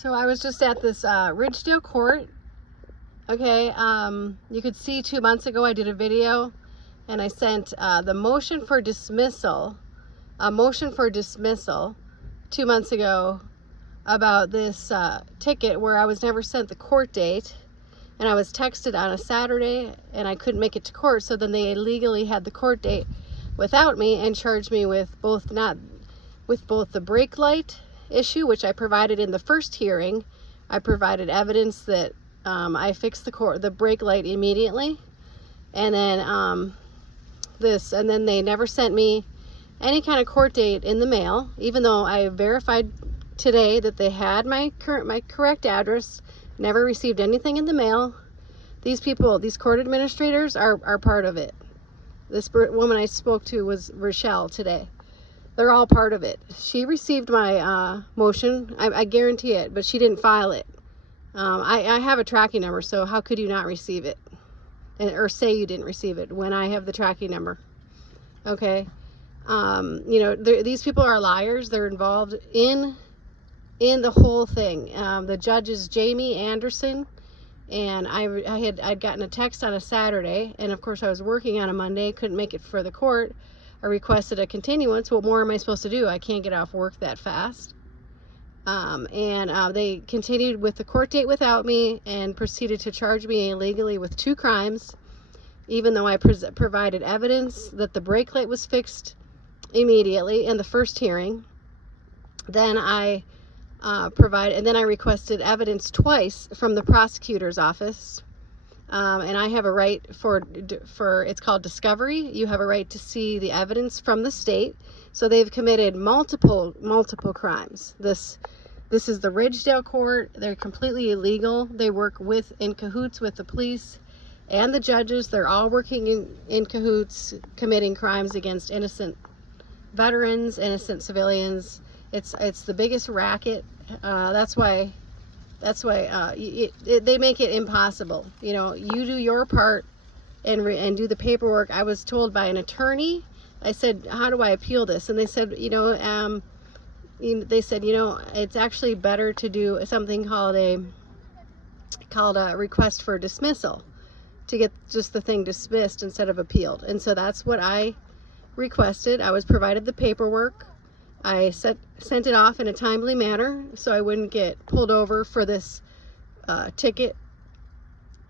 So I was just at this Ridgedale court. Okay, you could see 2 months ago I did a video and I sent the motion for dismissal, a motion for dismissal 2 months ago about this ticket where I was never sent the court date, and I was texted on a Saturday and I couldn't make it to court, so then they illegally had the court date without me and charged me with both the brake light issue, which I provided in the first hearing. I provided evidence that I fixed the brake light immediately, and then then they never sent me any kind of court date in the mail, even though I verified today that they had my correct address. Never received anything in the mail. These people, these court administrators are part of it. This woman I spoke to was Rochelle today. They're all part of it. She received my motion, I guarantee it, but she didn't file it. I have a tracking number, so how could you not receive it? Or say you didn't receive it when I have the tracking number? Okay. You know, these people are liars. They're involved in the whole thing. The judge is Jamie Anderson, and I'd gotten a text on a Saturday, and of course I was working on a Monday, couldn't make it for the court. I requested a continuance. What more am I supposed to do? I can't get off work that fast. They continued with the court date without me and proceeded to charge me illegally with 2 crimes, even though I provided evidence that the brake light was fixed immediately in the first hearing. Then I requested evidence twice from the prosecutor's office. And I have a right for it's called discovery. You have a right to see the evidence from the state. So they've committed multiple crimes. This is the Ridgedale court. They're completely illegal. They work in cahoots with the police and the judges. They're all working in cahoots, committing crimes against innocent veterans, innocent civilians. It's the biggest racket. That's why they make it impossible. You know, you do your part and do the paperwork. I was told by an attorney, I said, how do I appeal this? And they said, it's actually better to do something called a request for dismissal, to get just the thing dismissed instead of appealed. And so that's what I requested. I was provided the paperwork. I sent it off in a timely manner so I wouldn't get pulled over for this ticket,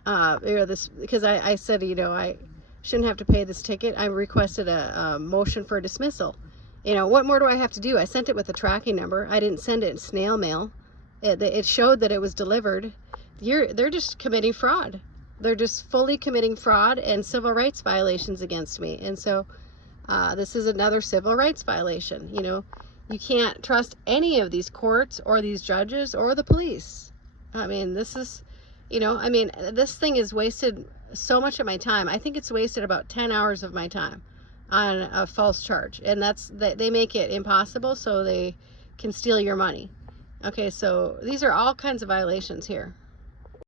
because I said, I shouldn't have to pay this ticket. I requested a motion for dismissal. What more do I have to do? I sent it with a tracking number. I didn't send it in snail mail. It showed that it was delivered. They're just committing fraud. They're just fully committing fraud and civil rights violations against me. And so this is another civil rights violation. You can't trust any of these courts or these judges or the police. I mean, this is, this thing has wasted so much of my time. I think it's wasted about 10 hours of my time on a false charge. And they make it impossible so they can steal your money. Okay, so these are all kinds of violations here.